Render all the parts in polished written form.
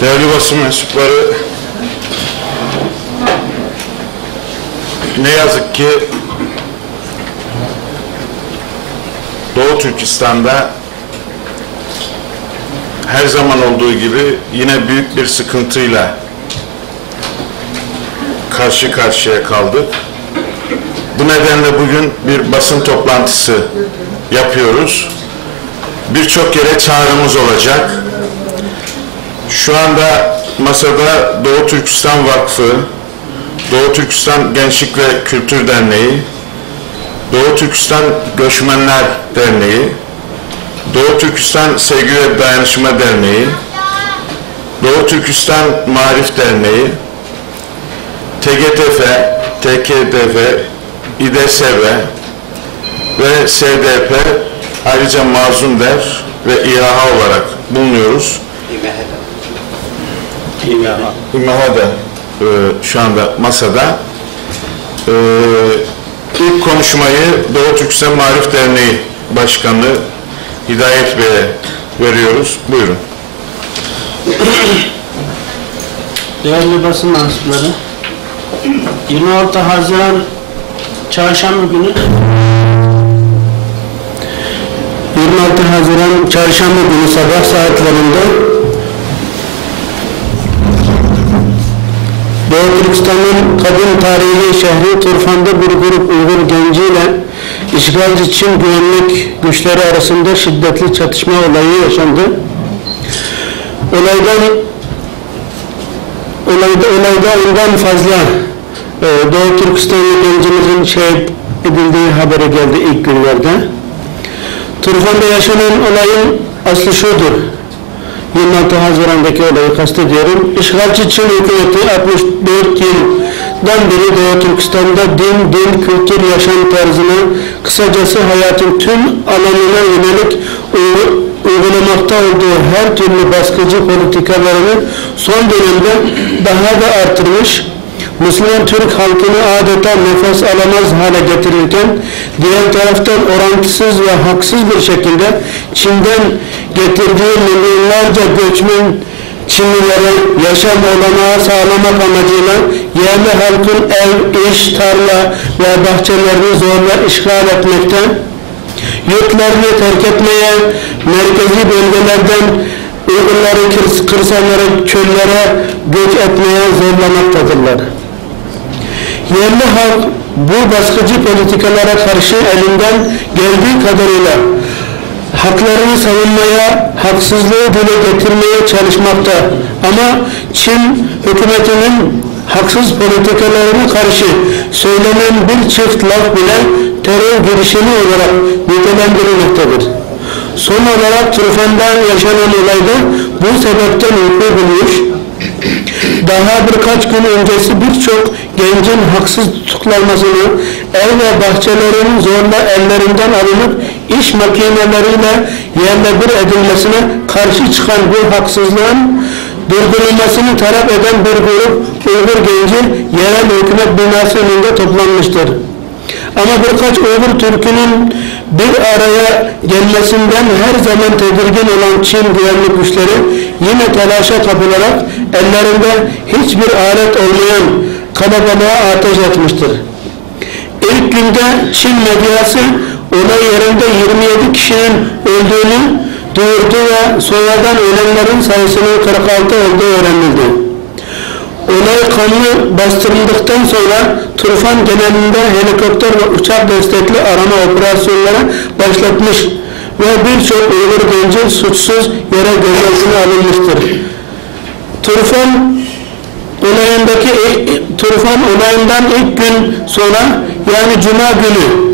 Değerli basın mensupları, ne yazık ki Doğu Türkistan'da her zaman olduğu gibi yine büyük bir sıkıntıyla karşı karşıya kaldık. Bu nedenle bugün bir basın toplantısı yapıyoruz. Birçok yere çağrımız olacak. Şu anda masada Doğu Türkistan Vakfı, Doğu Türkistan Gençlik ve Kültür Derneği, Doğu Türkistan Göçmenler Derneği, Doğu Türkistan Sevgi ve Dayanışma Derneği, Doğu Türkistan Marif Derneği, TGTF, TKDF, İDSV ve SDP, ayrıca Mazlunder ve İHA olarak bulunuyoruz. İMHA da şu anda masada. İlk konuşmayı Doğu Türkistan Marif Derneği Başkanı Hidayet Bey'e veriyoruz. Buyurun. Değerli basın mensupları, 26 Haziran Çarşamba günü 26 Haziran Çarşamba günü sabah saatlerinde Doğu Türkistan'ın kadın tarihi şehri Turfan'da bir grup Uygur genciyle işgalci Çin güvenlik güçleri arasında şiddetli çatışma olayı yaşandı. Olayda ondan fazla Doğu Türkistanlı gencimizin şehit edildiği haberi geldi ilk günlerde. Turfan'da yaşanan olayın aslı şudur. 26 Haziran'daki olayı kastediyorum. İşgalci Çin hükümeti 64 yıldan beri Doğu Türkistan'da din, dil, kültür, yaşam tarzına, kısacası hayatın tüm alanına yönelik uygulamakta olduğu her türlü baskıcı politikalarını son dönemde daha da artırmış, Müslüman Türk halkını adeta nefes alamaz hale getirirken, diğer taraftan orantısız ve haksız bir şekilde Çin'den getirdiği milyonlarca göçmen Çinlilere yaşam olanağı sağlamak amacıyla yerli halkın ev, iş, tarla ve bahçelerini zorla işgal etmekte, yurtlarını terk etmeye, merkezi bölgelerden Uygurları kırsallara, çöllere göç etmeye zorlamaktadırlar. Yerli halk bu baskıcı politikalara karşı elinden geldiği kadarıyla haklarını savunmaya, haksızlığı dile getirmeye çalışmakta. Ama Çin hükümetinin haksız politikalarına karşı söylenen bir çift laf bile terör girişimi olarak nitelendirilmektedir. Son olarak Turfan'da yaşanan olayda bu sebepten vuku bulmuş. Daha birkaç gün öncesi birçok gencin haksız tutuklanmasını, ev ve bahçelerinin zorla ellerinden alınıp iş makineleriyle yerle bir edilmesine karşı çıkan bu haksızlığın durdurulmasını talep eden bir grup Uygur genci yerel hükümet binası önünde toplanmıştır. Ama birkaç Uygur Türk'ünün bir araya gelmesinden her zaman tedirgin olan Çin güvenlik güçleri yine telaşa kapılarak ellerinde hiçbir alet olmayan kalabalığa ateş etmiştir. İlk günde Çin medyası olay yerinde 27 kişinin öldüğünü duyurdu ve sonradan ölenlerin sayısının 46 olduğu öğrenildi. Olay kanlı bastırıldıktan sonra Turfan genelinde helikopter ve uçak destekli arama operasyonları başlatmış ve birçok Uygur genci suçsuz yere gözaltına alınmıştır. Turfan olayından ilk gün sonra, yani Cuma günü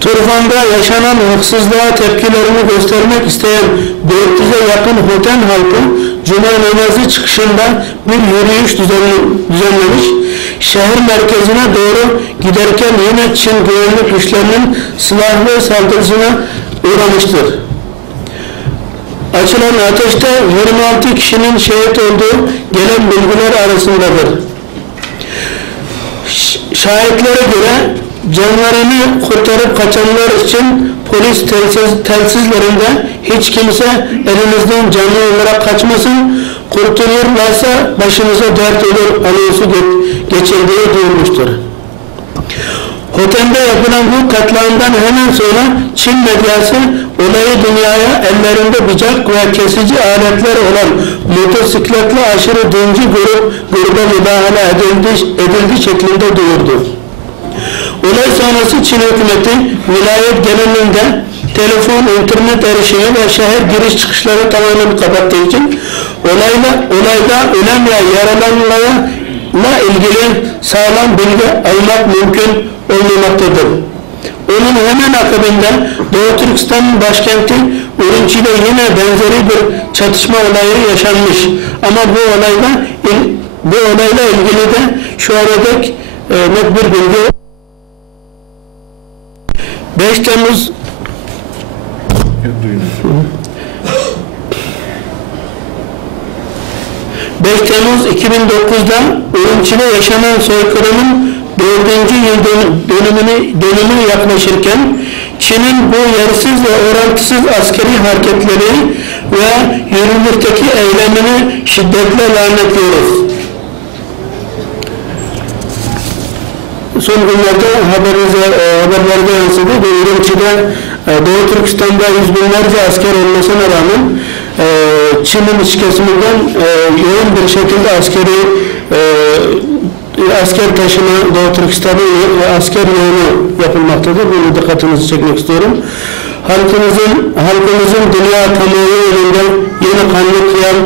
Turfan'da yaşanan haksızlığa tepkilerini göstermek isteyen 400'e yakın Hoten halkı Cuma namazı çıkışında bir yürüyüş düzenlemiş, şehir merkezine doğru giderken yine Çin güvenlik güçlerinin silahlı saldırısına uğramıştır. Açılan ateşte 26 kişinin şehit olduğu gelen bilgiler arasındadır. Şahitlere göre canlarını kurtarıp kaçanlar için polis telsizlerinde hiç kimse elimizden canlı olarak kaçmasın, kurtulurlarsa başınıza dert olur anonsu geçirdiği duyulmuştur. Hotem'de yapılan bu katliamdan hemen sonra Çin medyası olayı dünyaya ellerinde bıçak ve kesici aletler olan motosikletli aşırı dinci gruba müdahale edildi şeklinde duyurdu. Olay sonrası Çin hükümeti vilayet genelinde telefon, internet erişimi ve şehir giriş çıkışları tamamen kapattığı için olayda ölen ve yaralananlarla ilgili sağlam bilgi almak mümkün olmamaktadır. Onun hemen akabinde Doğu Türkistan'ın başkenti Ürümçi'de yine benzeri bir çatışma olayı yaşanmış. Ama bu olayla ilgili de şu arada net bir bilgi 5 Temmuz 2009'da Ürümçi'de yaşanan soykırımın 4. yıl dönümü yaklaşırken Çin'in bu yarısız ve orantısız askeri hareketleri ve yürürlükteki eylemini şiddetle lanetliyoruz. Son günlerde haberlerde yansıdı. Ürümçi'de Doğu Türkistan'da yüz binlerce asker olmasına rağmen Çin'in iç kesiminden yoğun bir şekilde asker taşıma Doğu Türkistan'ın asker yoğunu yapılmaktadır. Bunu dikkatinizi çekmek istiyorum. Halkımızın dünya kamuoyu önünde yeni kanlı kıyam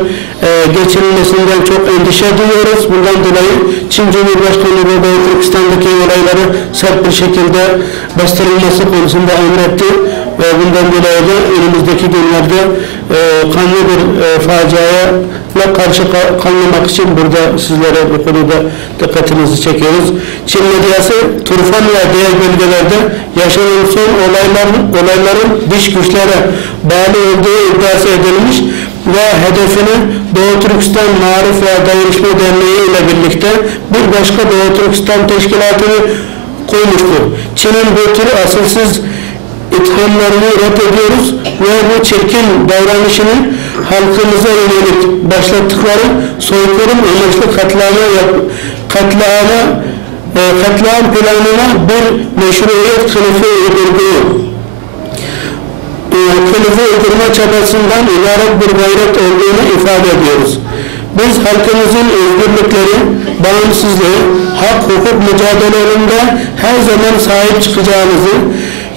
geçirilmesinden çok endişe duyuyoruz. Bundan dolayı Çin Cumhurbaşkanı ve Doğu Türkistan'daki olayları sert bir şekilde bastırılması konusunda emretti. Ve bundan dolayı da önümüzdeki günlerde kanlı bir faciaya karşı kalmamak için burada sizlere bu konuda dikkatinizi çekiyoruz. Çin medyası Turfan ve diğer bölgelerde yaşanan son olayların dış güçlere bağlı olduğu iddiası edilmiş ve hedefini Doğu Türkistan Marif ve Dayanışma Derneği ile birlikte bir başka Doğu Türkistan teşkilatını koymuştur. Çin'in bu tür asılsız ithamlarını reddediyoruz ve bu çirkin davranışını halkımıza yönelik başlattıkları soykırım amaçlı katliam planına bir meşruiyet kılıfı uydurma çabasından ibaret bir gayret olduğunu ifade ediyoruz. Biz halkımızın özgürlükleri, bağımsızlığı, hak hukuk mücadelelerinde her zaman sahip çıkacağımızı,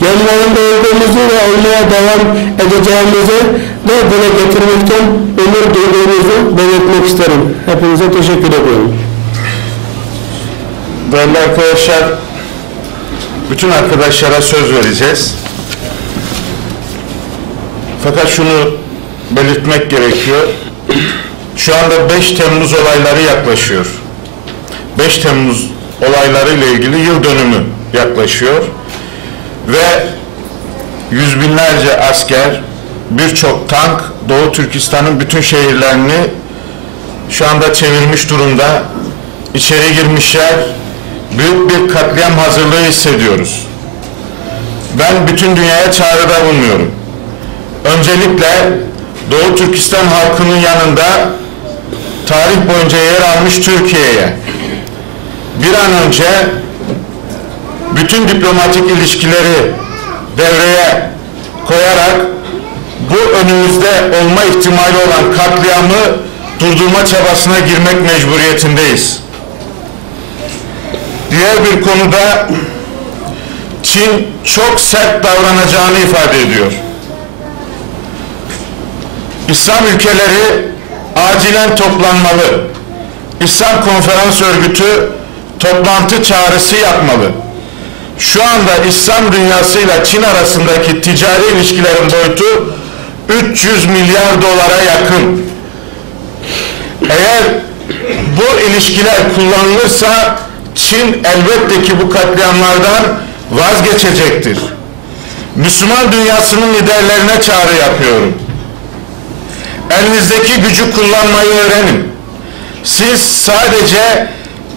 yanlarında olduğumuzu ve olmaya devam edeceğimizi de dile getirmekten onur duyduğumuzu belirtmek isterim. Hepinize teşekkür ediyorum. Değerli arkadaşlar, bütün arkadaşlara söz vereceğiz. Fakat şunu belirtmek gerekiyor. Şu anda 5 Temmuz olayları yaklaşıyor. 5 Temmuz olayları ile ilgili yıl dönümü yaklaşıyor. Ve yüz binlerce asker, birçok tank Doğu Türkistan'ın bütün şehirlerini şu anda çevirmiş durumda. İçeri girmişler. Büyük bir katliam hazırlığı hissediyoruz. Ben bütün dünyaya çağrıda bulunuyorum. Öncelikle Doğu Türkistan halkının yanında tarih boyunca yer almış Türkiye'ye bir an önce bütün diplomatik ilişkileri devreye koyarak bu önümüzde olma ihtimali olan katliamı durdurma çabasına girmek mecburiyetindeyiz. Diğer bir konuda Çin çok sert davranacağını ifade ediyor. İslam ülkeleri acilen toplanmalı. İslam Konferans Örgütü toplantı çağrısı yapmalı. Şu anda İslam dünyasıyla Çin arasındaki ticari ilişkilerin boyutu 300 milyar dolara yakın. Eğer bu ilişkiler kullanılırsa Çin elbette ki bu katliamlardan vazgeçecektir. Müslüman dünyasının liderlerine çağrı yapıyorum. Elinizdeki gücü kullanmayı öğrenin. Siz sadece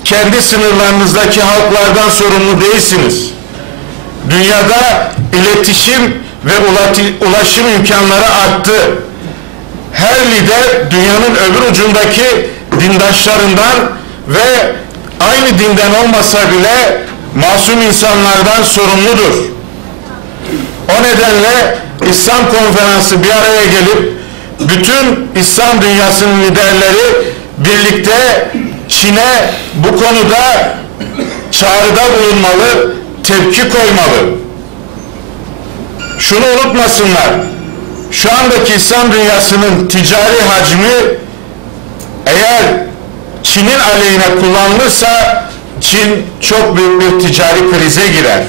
kendi sınırlarınızdaki halklardan sorumlu değilsiniz. Dünyada iletişim ve ulaşım imkanları arttı. her lider dünyanın öbür ucundaki dindaşlarından ve aynı dinden olmasa bile masum insanlardan sorumludur. O nedenle İslam Konferansı bir araya gelip bütün İslam dünyasının liderleri birlikte Çin'e bu konuda çağrıda bulunmalı, tepki koymalı. Şunu unutmasınlar, şu andaki İslam dünyasının ticari hacmi eğer Çin'in aleyhine kullanılırsa Çin çok büyük bir ticari krize girer.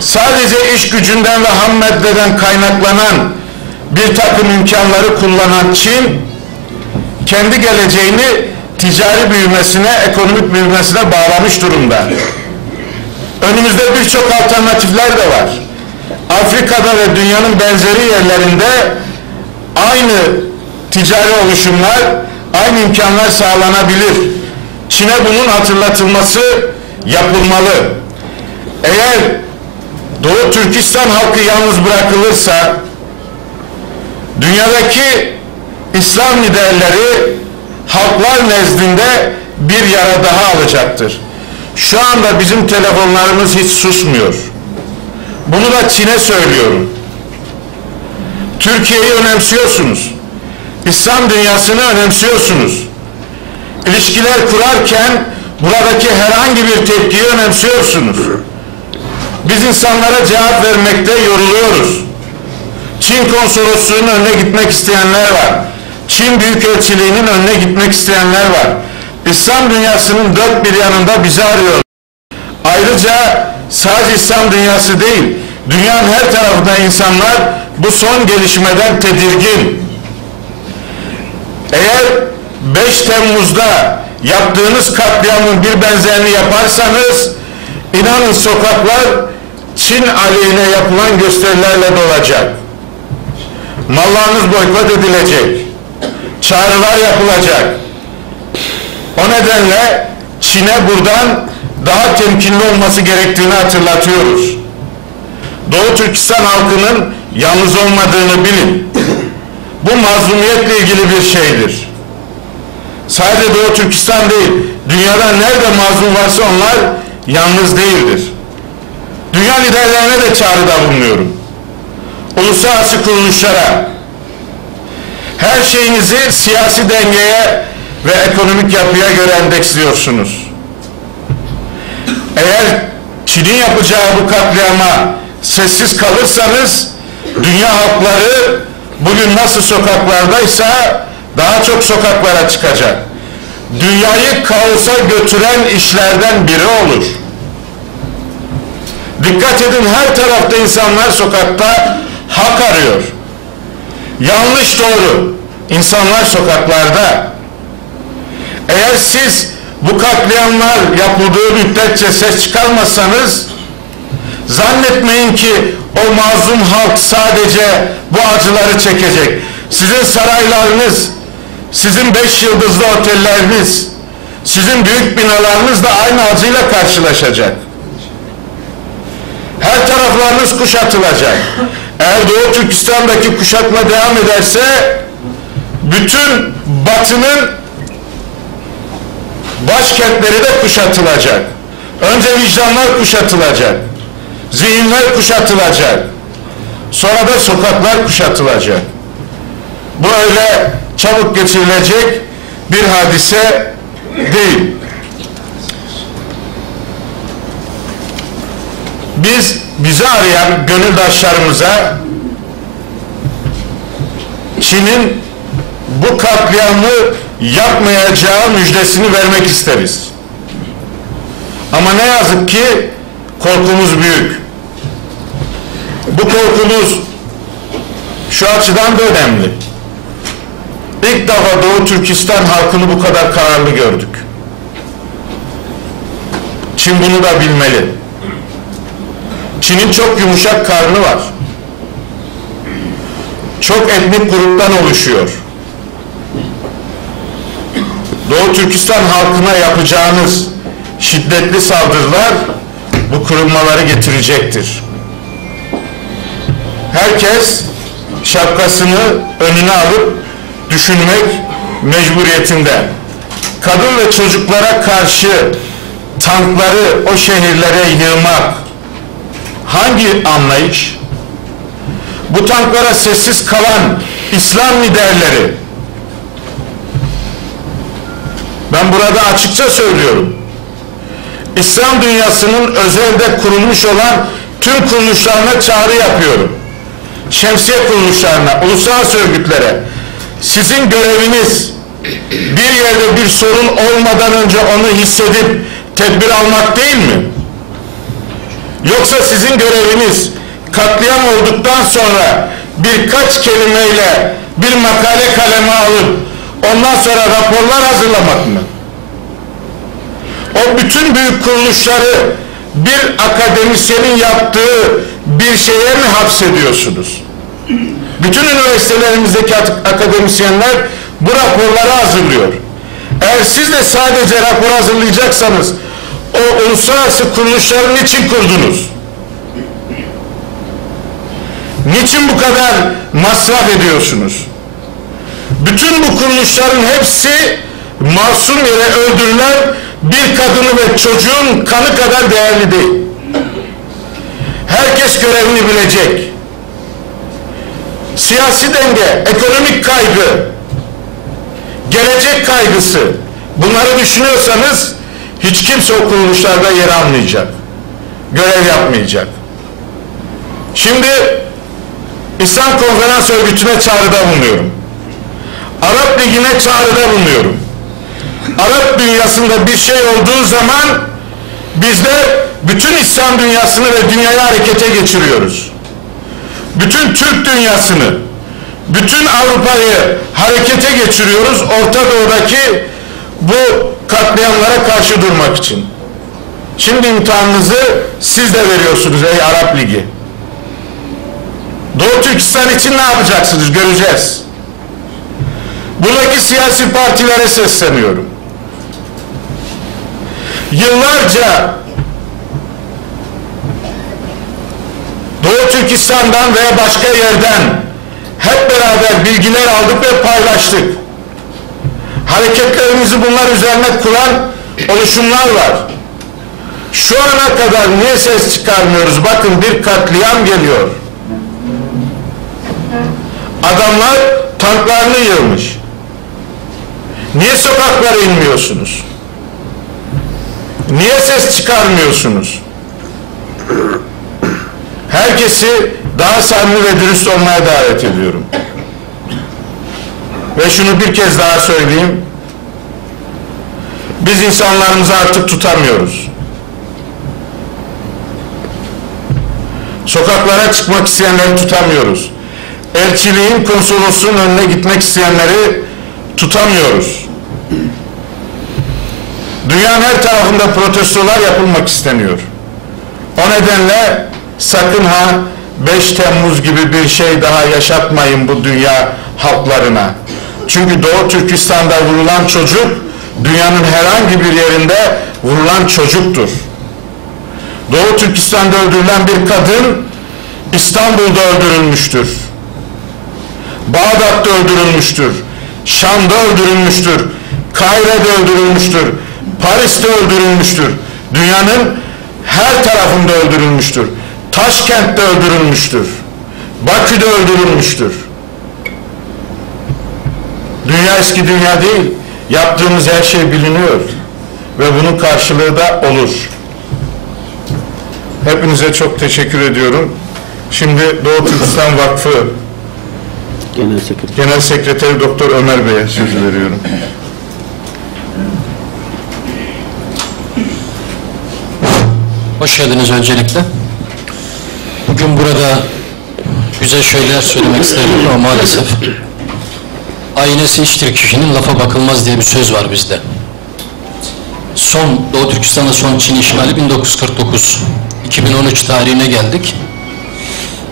Sadece iş gücünden ve ham maddeden kaynaklanan bir takım imkanları kullanan Çin kendi geleceğini ticari büyümesine, ekonomik büyümesine bağlamış durumda. Önümüzde birçok alternatifler de var. Afrika'da ve dünyanın benzeri yerlerinde aynı ticari oluşumlar, aynı imkanlar sağlanabilir. Çin'e bunun hatırlatılması yapılmalı. Eğer Doğu Türkistan halkı yalnız bırakılırsa dünyadaki İslam liderleri halklar nezdinde bir yara daha alacaktır. Şu anda bizim telefonlarımız hiç susmuyor. Bunu da Çin'e söylüyorum. Türkiye'yi önemsiyorsunuz. İslam dünyasını önemsiyorsunuz. İlişkiler kurarken buradaki herhangi bir tepkiyi önemsiyorsunuz. Biz insanlara cevap vermekte yoruluyoruz. Çin konsolosluğunun önüne gitmek isteyenler var. Çin Büyükelçiliğinin önüne gitmek isteyenler var. İslam dünyasının dört bir yanında bizi arıyor. Ayrıca sadece İslam dünyası değil, dünyanın her tarafında insanlar bu son gelişmeden tedirgin. Eğer 5 Temmuz'da yaptığınız katliamın bir benzerini yaparsanız, inanın sokaklar Çin aleyhine yapılan gösterilerle dolacak. Mallarınız boykot edilecek. Çağrılar yapılacak. O nedenle Çin'e buradan daha temkinli olması gerektiğini hatırlatıyoruz. Doğu Türkistan halkının yalnız olmadığını bilin. Bu mazlumiyetle ilgili bir şeydir. Sadece Doğu Türkistan değil, dünyada nerede mazlum varsa onlar yalnız değildir. Dünya liderlerine de çağrıda bulunuyorum. Uluslararası kuruluşlara, her şeyinizi siyasi dengeye ve ekonomik yapıya göre endeksliyorsunuz. Eğer Çin'in yapacağı bu katliama sessiz kalırsanız, dünya halkları bugün nasıl sokaklardaysa daha çok sokaklara çıkacak. Dünyayı kaosa götüren işlerden biri olur. Dikkat edin, her tarafta insanlar sokakta hak arıyor. Yanlış doğru, insanlar sokaklarda. Eğer siz bu katliamlar yapıldığı müddetçe ses çıkarmazsanız, zannetmeyin ki o mazlum halk sadece bu acıları çekecek. Sizin saraylarınız, sizin 5 yıldızlı otelleriniz, sizin büyük binalarınız da aynı acıyla karşılaşacak. Her taraflarınız kuşatılacak. Eğer Doğu Türkistan'daki kuşatma devam ederse, bütün Batı'nın başkentleri de kuşatılacak. Önce vicdanlar kuşatılacak. Zihinler kuşatılacak. Sonra da sokaklar kuşatılacak. Bu öyle çabuk geçirilecek bir hadise değil. Bizi arayan gönüldaşlarımıza Çin'in bu katliamı yapmayacağı müjdesini vermek isteriz. Ama ne yazık ki korkumuz büyük. Bu korkumuz şu açıdan da önemli. İlk defa Doğu Türkistan halkını bu kadar kararlı gördük. Çin bunu da bilmeli. Çin'in çok yumuşak karnı var. Çok etnik gruptan oluşuyor. Doğu Türkistan halkına yapacağınız şiddetli saldırılar bu kırılmaları getirecektir. Herkes şapkasını önüne alıp düşünmek mecburiyetinde. Kadın ve çocuklara karşı tankları o şehirlere yığmak hangi anlayış? Bu tanklara sessiz kalan İslam liderleri, ben burada açıkça söylüyorum, İslam dünyasının özelde kurulmuş olan tüm kuruluşlarına çağrı yapıyorum. Şemsiye kuruluşlarına, uluslararası örgütlere, sizin göreviniz bir yerde bir sorun olmadan önce onu hissedip tedbir almak değil mi? Yoksa sizin göreviniz katliam olduktan sonra birkaç kelimeyle bir makale kaleme alıp ondan sonra raporlar hazırlamak mı? O bütün büyük kuruluşları bir akademisyenin yaptığı bir şeye mi hapsediyorsunuz? Bütün üniversitelerimizdeki akademisyenler bu raporları hazırlıyor. Eğer siz de sadece rapor hazırlayacaksanız o uluslararası kuruluşları niçin kurdunuz? Niçin bu kadar masraf ediyorsunuz? Bütün bu kuruluşların hepsi masum yere öldürülen bir kadını ve çocuğun kanı kadar değerli değil. Herkes görevini bilecek. Siyasi denge, ekonomik kaygı, gelecek kaygısı, bunları düşünüyorsanız hiç kimse o kuruluşlarda yer almayacak. Görev yapmayacak. Şimdi İslam Konferans Örgütü'ne çağrıda bulunuyorum. Arap Ligi'ne çağrıda bulunuyorum. Arap dünyasında bir şey olduğu zaman biz de bütün İslam dünyasını ve dünyayı harekete geçiriyoruz. Bütün Türk dünyasını, bütün Avrupa'yı harekete geçiriyoruz Orta Doğu'daki bu katliamlara karşı durmak için. Şimdi imtihanınızı siz de veriyorsunuz ey Arap Ligi. Doğu Türkistan için ne yapacaksınız göreceğiz. Buradaki siyasi partilere sesleniyorum. Yıllarca Doğu Türkistan'dan veya başka yerden hep beraber bilgiler aldık ve paylaştık. Hareketlerimizi bunlar üzerine kuran oluşumlar var. Şu ana kadar niye ses çıkarmıyoruz? Bakın bir katliam geliyor. Adamlar tanklarını yığmış. Niye sokaklara inmiyorsunuz? Niye ses çıkarmıyorsunuz? Herkesi daha samimi ve dürüst olmaya davet ediyorum. Ve şunu bir kez daha söyleyeyim. Biz insanlarımızı artık tutamıyoruz. Sokaklara çıkmak isteyenleri tutamıyoruz. Elçiliğin, konsolosluğun önüne gitmek isteyenleri tutamıyoruz. Dünyanın her tarafında protestolar yapılmak isteniyor. O nedenle sakın ha 5 Temmuz gibi bir şey daha yaşatmayın bu dünya halklarına. Çünkü Doğu Türkistan'da vurulan çocuk dünyanın herhangi bir yerinde vurulan çocuktur. Doğu Türkistan'da öldürülen bir kadın İstanbul'da öldürülmüştür. Bağdat'ta öldürülmüştür. Şam'da öldürülmüştür. Kahire'de öldürülmüştür. Paris'te öldürülmüştür. Dünyanın her tarafında öldürülmüştür. Taşkent'te öldürülmüştür. Bakü'de öldürülmüştür. Dünya eski dünya değil. Yaptığımız her şey biliniyor. Ve bunun karşılığı da olur. Hepinize çok teşekkür ediyorum. Şimdi Doğu Türkistan Vakfı Genel Sekreteri Doktor Ömer Bey'e sözü veriyorum. Hoş geldiniz öncelikle. Bugün burada güzel şeyler söylemek isterim ama maalesef aynesi içtir kişinin lafa bakılmaz diye bir söz var bizde. Doğu Türkistan'da son Çin işgali 1949. 2013 tarihine geldik.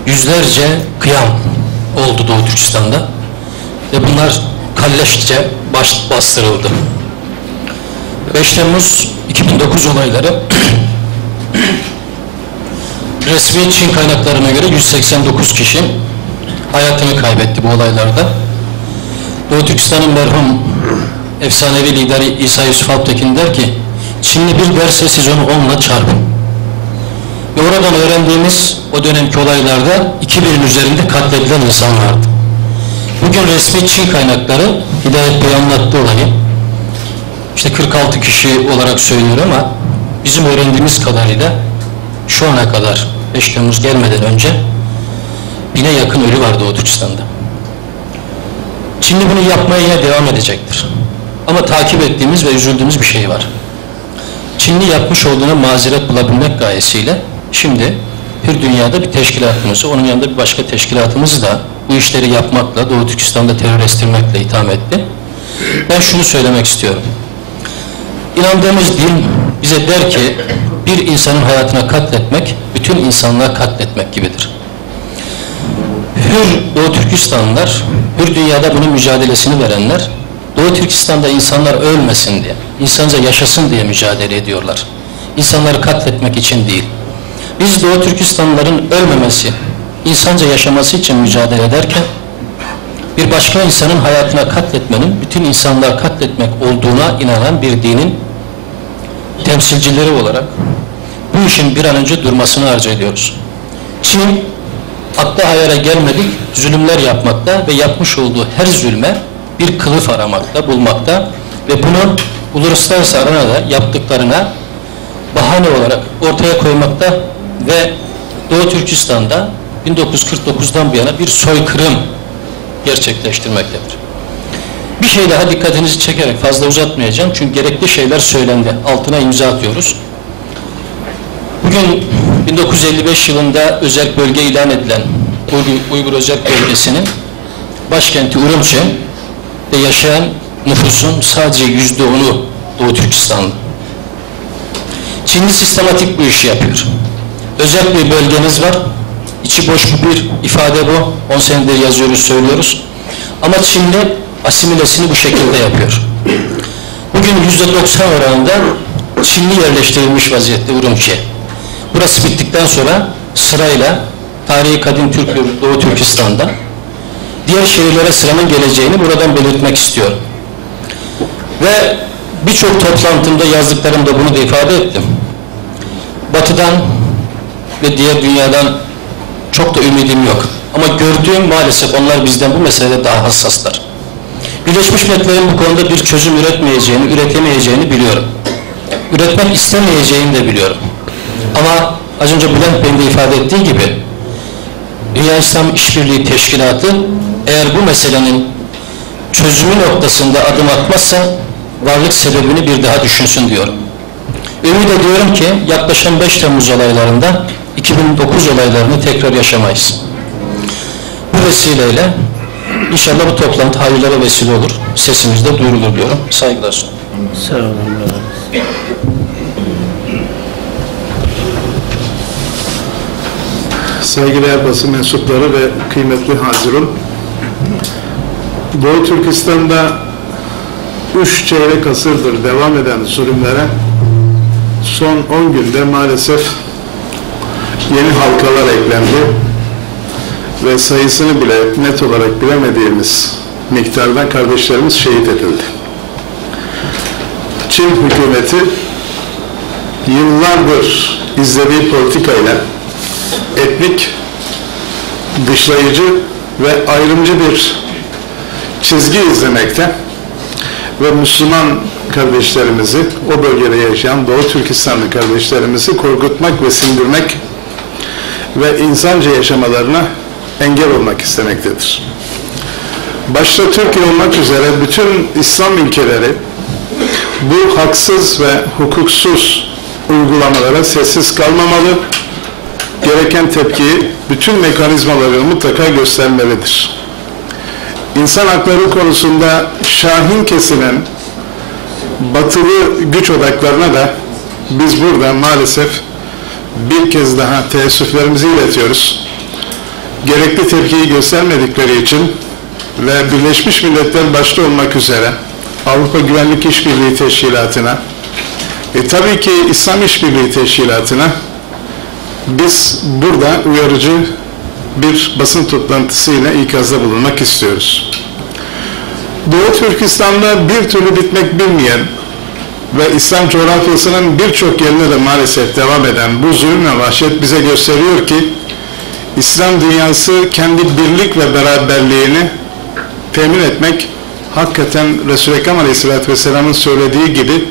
Yüzlerce kıyam oldu Doğu Türkistan'da ve bunlar kalleşçe bastırıldı. 5 Temmuz 2009 olayları resmi Çin kaynaklarına göre 189 kişi hayatını kaybetti bu olaylarda. Doğu Türkistan'ın merhum efsanevi lideri İsa Yusuf Alptekin der ki, Çinli bir derse siz onu 10'la çarpın. Ve oradan öğrendiğimiz o dönemki olaylarda 2000'in üzerinde katledilen insan vardı. Bugün resmi Çin kaynakları Hidayet Bey anlattı olayı. İşte 46 kişi olarak söylüyor ama bizim öğrendiğimiz kadarıyla şu ana kadar 5 Temmuz gelmeden önce 1000'e yakın ölü vardı Doğu Türkistan'da. Çinli bunu yapmaya yine devam edecektir. Ama takip ettiğimiz ve üzüldüğümüz bir şey var. Çinli yapmış olduğuna mazeret bulabilmek gayesiyle şimdi bir dünyada bir teşkilatımızı, onun yanında bir başka teşkilatımızı da bu işleri yapmakla, Doğu Türkistan'da terör estirmekle itham etti. Ben şunu söylemek istiyorum. İnandığımız din bize der ki bir insanın hayatına katletmek, bütün insanlığa katletmek gibidir. Hür Doğu Türkistanlılar, hür dünyada bunun mücadelesini verenler, Doğu Türkistan'da insanlar ölmesin diye, insanca yaşasın diye mücadele ediyorlar. İnsanları katletmek için değil. Biz Doğu Türkistanlıların ölmemesi, insanca yaşaması için mücadele ederken, bir başka insanın hayatına katletmenin, bütün insanlığa katletmek olduğuna inanan bir dinin temsilcileri olarak bu işin bir an önce durmasını arzu ediyoruz. Çin, akla hayale gelmedik zulümler yapmakta ve yapmış olduğu her zulme bir kılıf aramakta, bulmakta ve bunu uluslararası arenada yaptıklarına bahane olarak ortaya koymakta ve Doğu Türkistan'da 1949'dan bu yana bir soykırım gerçekleştirmektedir. Bir şey daha dikkatinizi çekerek fazla uzatmayacağım çünkü gerekli şeyler söylendi. Altına imza atıyoruz. Bugün 1955 yılında özel bölge ilan edilen Uygur Özel Bölgesi'nin başkenti Urumçi'de yaşayan nüfusun sadece %10'u Doğu Türkistanlı. Çinli sistematik bu işi yapıyor. Özel bir bölgeniz var. İçi boş bir ifade bu. 10 senedir yazıyoruz, söylüyoruz. Ama Çinli asimilesini bu şekilde yapıyor. Bugün %90 oranında Çinli yerleştirilmiş vaziyette Urumçi. Burası bittikten sonra sırayla tarihi kadim Türk Doğu Türkistan'da diğer şehirlere sıranın geleceğini buradan belirtmek istiyorum. Ve birçok toplantımda yazdıklarımda bunu da ifade ettim. Batı'dan ve diğer dünyadan çok da ümidim yok. Ama gördüğüm maalesef onlar bizden bu meselede daha hassaslar. Birleşmiş Milletler'in bu konuda bir çözüm üretmeyeceğini, üretemeyeceğini biliyorum. Üretmek istemeyeceğini de biliyorum. Ama az önce Bülent Bey'in de ifade ettiği gibi Dünya İslam İşbirliği Teşkilatı eğer bu meselenin çözümü noktasında adım atmazsa varlık sebebini bir daha düşünsün diyorum. Ümit ediyorum ki yaklaşan 5 Temmuz olaylarında 2009 olaylarını tekrar yaşamayız. Bu vesileyle inşallah bu toplantı hayırlara vesile olur. Sesimiz de duyurulur diyorum. Saygılar sunuyorum. Sağ olun. Saygıdeğer basın mensupları ve kıymetli hazirun, Doğu Türkistan'da 3 çeyrek asırdır devam eden zulümlere son 10 günde maalesef yeni halkalar eklendi ve sayısını bile net olarak bilemediğimiz miktarda kardeşlerimiz şehit edildi. Çin hükümeti yıllardır izlediği politikayla etnik, dışlayıcı ve ayrımcı bir çizgi izlemekte ve Müslüman kardeşlerimizi, o bölgede yaşayan Doğu Türkistanlı kardeşlerimizi korkutmak ve sindirmek ve insanca yaşamalarına engel olmak istemektedir. Başta Türkiye olmak üzere bütün İslam ülkeleri bu haksız ve hukuksuz uygulamalara sessiz kalmamalı, gereken tepkiyi bütün mekanizmaları mutlaka göstermelidir. İnsan hakları konusunda şahin kesilen batılı güç odaklarına da biz burada maalesef bir kez daha teessüflerimizi iletiyoruz. Gerekli tepkiyi göstermedikleri için ve Birleşmiş Milletler başta olmak üzere Avrupa Güvenlik İşbirliği Teşkilatı'na tabii ki İslam İşbirliği Teşkilatı'na biz burada uyarıcı bir basın toplantısıyla ikazda bulunmak istiyoruz. Doğu Türkistan'da bir türlü bitmek bilmeyen ve İslam coğrafyasının birçok yerine de maalesef devam eden bu zulüm ve vahşet bize gösteriyor ki İslam dünyası kendi birlik ve beraberliğini temin etmek hakikaten Resul-i Ekrem Aleyhisselatü Vesselam'ın söylediği gibi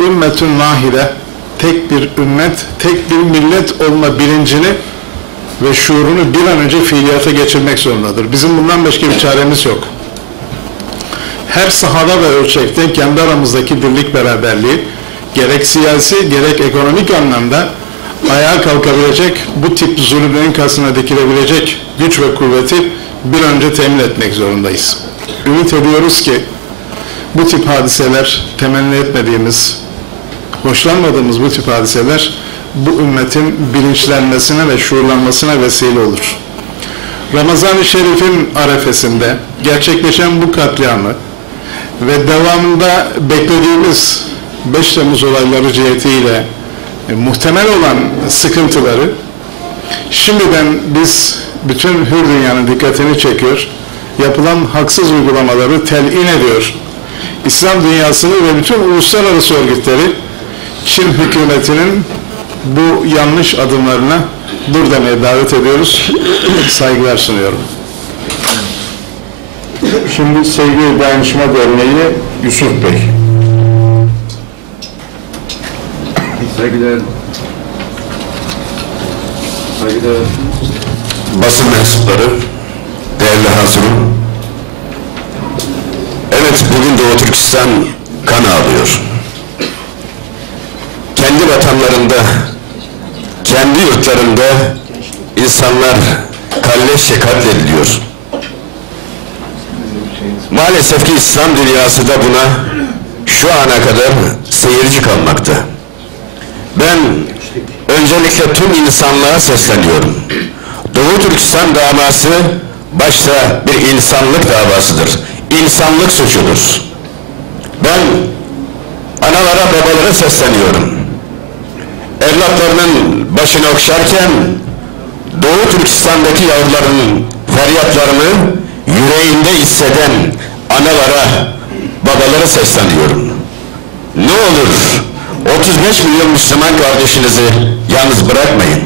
ümmetün vahide, tek bir ümmet, tek bir millet olma bilincini ve şuurunu bir an önce fiiliyata geçirmek zorundadır. Bizim bundan başka bir çaremiz yok. Her sahada ve ölçekte kendi aramızdaki birlik beraberliği gerek siyasi gerek ekonomik anlamda ayağa kalkabilecek, bu tip zulümlerin karşısına dikilebilecek güç ve kuvveti bir an önce temin etmek zorundayız. Ümit ediyoruz ki bu tip hadiseler, temenni etmediğimiz, hoşlanmadığımız bu tip hadiseler bu ümmetin bilinçlenmesine ve şuurlanmasına vesile olur. Ramazan-ı Şerif'in arefesinde gerçekleşen bu katliamı ve devamında beklediğimiz 5 Temmuz olayları cihetiyle muhtemel olan sıkıntıları şimdiden biz bütün hür dünyanın dikkatini çekiyor, yapılan haksız uygulamaları telin ediyor. İslam dünyasını ve bütün uluslararası örgütleri Çin hükümetinin bu yanlış adımlarına dur demeye davet ediyoruz. Saygılar sunuyorum. Şimdi Sevgi Dayanışma Derneği Yusuf Bey. Saygıdeğer basın mensupları, değerli hazırım. Evet, bugün Doğu Türkistan kan ağlıyor. Kendi vatanlarında, kendi yurtlarında insanlar kalleşçe katlediliyor. Maalesef ki İslam dünyası da buna şu ana kadar seyirci kalmakta. Ben öncelikle tüm insanlığa sesleniyorum. Doğu Türkistan davası başta bir insanlık davasıdır. İnsanlık suçudur. Ben analara, babalara sesleniyorum. Evlatlarının başını okşarken Doğu Türkistan'daki yavruların feryatlarını yüreğinde hisseden analara, babalara sesleniyorum. Ne olur 35 milyon Müslüman kardeşinizi yalnız bırakmayın.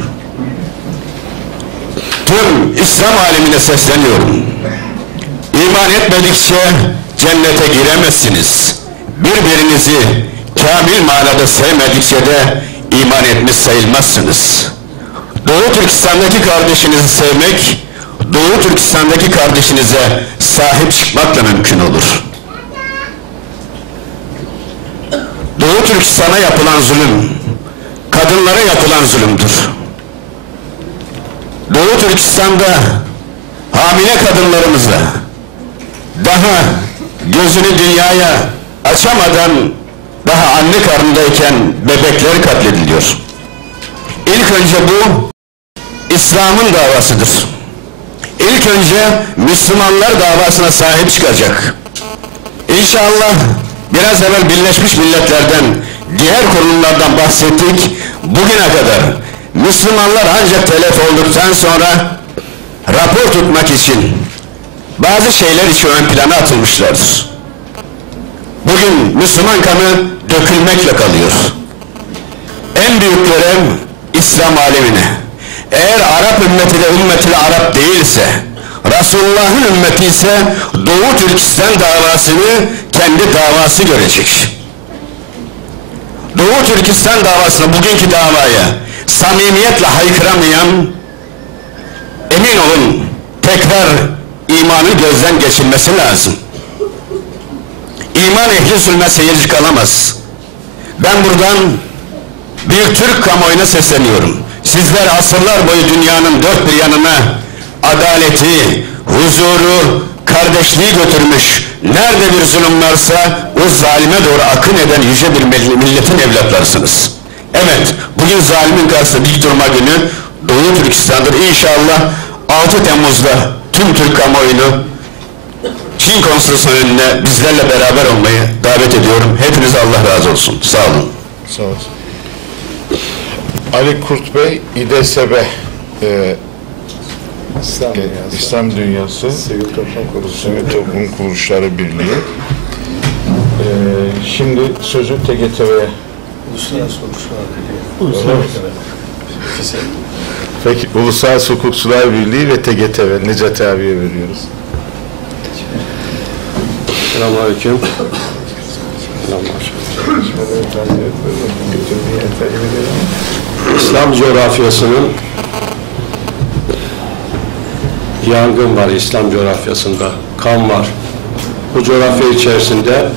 Tüm İslam alemine sesleniyorum. İman etmedikçe cennete giremezsiniz. Birbirinizi kamil manada sevmedikçe de iman etmiş sayılmazsınız. Doğu Türkistan'daki kardeşinizi sevmek, Doğu Türkistan'daki kardeşinize sahip çıkmakla mümkün olur. Doğu Türkistan'a yapılan zulüm, kadınlara yapılan zulümdür. Doğu Türkistan'da hamile kadınlarımızla daha gözünü dünyaya açamadan daha anne karnındayken bebekler katlediliyor. İlk önce bu İslam'ın davasıdır. İlk önce Müslümanlar davasına sahip çıkacak. İnşallah biraz evvel Birleşmiş Milletler'den, diğer kurumlardan bahsettik. Bugüne kadar Müslümanlar ancak telef olduktan sonra rapor tutmak için bazı şeyler için ön plana atılmışlardır. Bugün Müslüman kanı dökülmekle kalıyor. En büyük görev İslam alemine. Eğer Arap ümmeti de ümmeti Arap değilse, Resulullah'ın ümmeti ise Doğu Türkistan davasını kendi davası görecek. Doğu Türkistan davasına, bugünkü davaya samimiyetle haykıramayan, emin olun tekrar imanın gözden geçirmesi lazım. İman ehli zulme seyirci kalamaz. Ben buradan bir Türk kamuoyuna sesleniyorum. Sizler asırlar boyu dünyanın dört bir yanına adaleti, huzuru, kardeşliği götürmüş, nerede bir zulüm varsa o zalime doğru akın eden yüce bir milletin evlatlarısınız. Evet, bugün zalimin karşısında dik durma günü Doğu Türkistan'dır. İnşallah 6 Temmuz'da tüm Türk kamuoyunu Çin Konsolosluğu'nun önüne bizlerle beraber olmayı davet ediyorum. Hepinize Allah razı olsun. Sağ olun. Sağ olun. Ali Kurt Bey, İDSB İslam Dünyası Sivil Toplum Kuruluşları Birliği. Şimdi sözü TGTV'ye. Peki, Uluslararası Hukukçular Birliği ve TGTV Necati abiye veriyoruz. Selamünaleyküm. İslam coğrafyasının yangın var, İslam coğrafyasında kan var. Bu coğrafya içerisinde